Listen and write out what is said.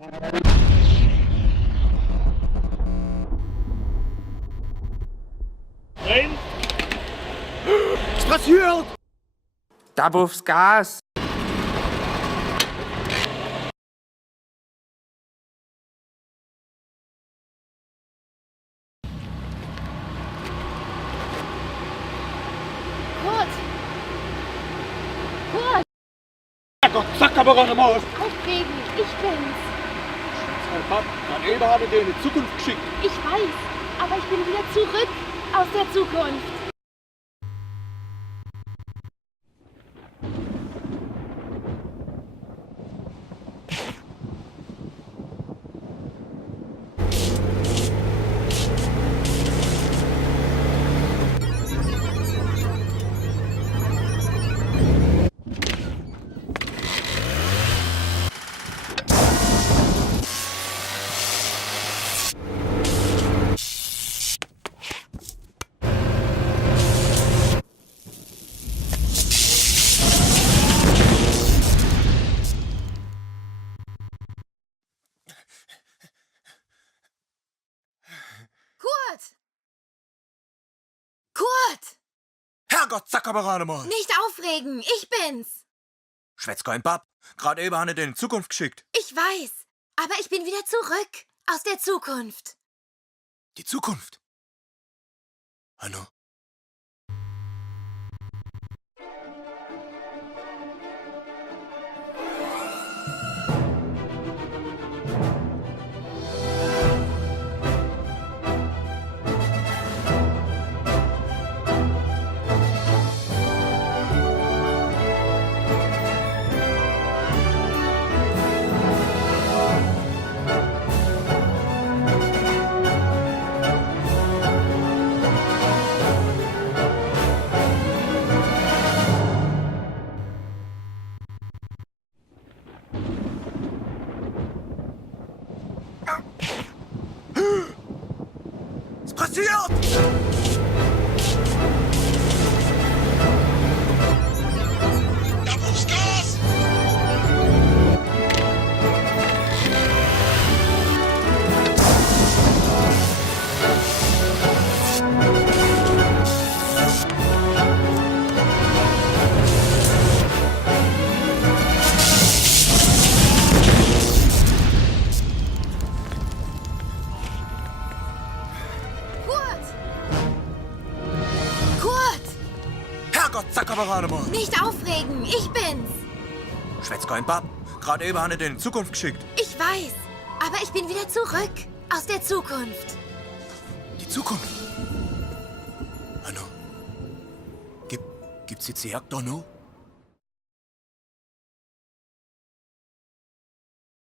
Rein! Was passiert? Tab aufs Gas! Kurt! Kurt! Herrgott, sag aber gerade mal was! Aufregen, ich bin's! Mein Papa, gerade eben hat er dir in die Zukunft geschickt. Ich weiß, aber ich bin wieder zurück aus der Zukunft. Kurt! Kurt! Herrgott, sag aber gerade mal! Nicht aufregen, ich bin's! Schwätz kein Papp. Gerade eben hat er dir in die Zukunft geschickt. Ich weiß, aber ich bin wieder zurück aus der Zukunft. Die Zukunft? Hanno? Was passiert? Ab aufs Gas! Kurt! Kurt! Herrgott, sag aber gerade mal! Nicht aufregen, ich bin's! Schwätz kein Papp. Gerade eben hat er dir in die Zukunft geschickt. Ich weiß, aber ich bin wieder zurück aus der Zukunft. Die Zukunft? Hanno? Gibt's jetzt die Jagd doch noch?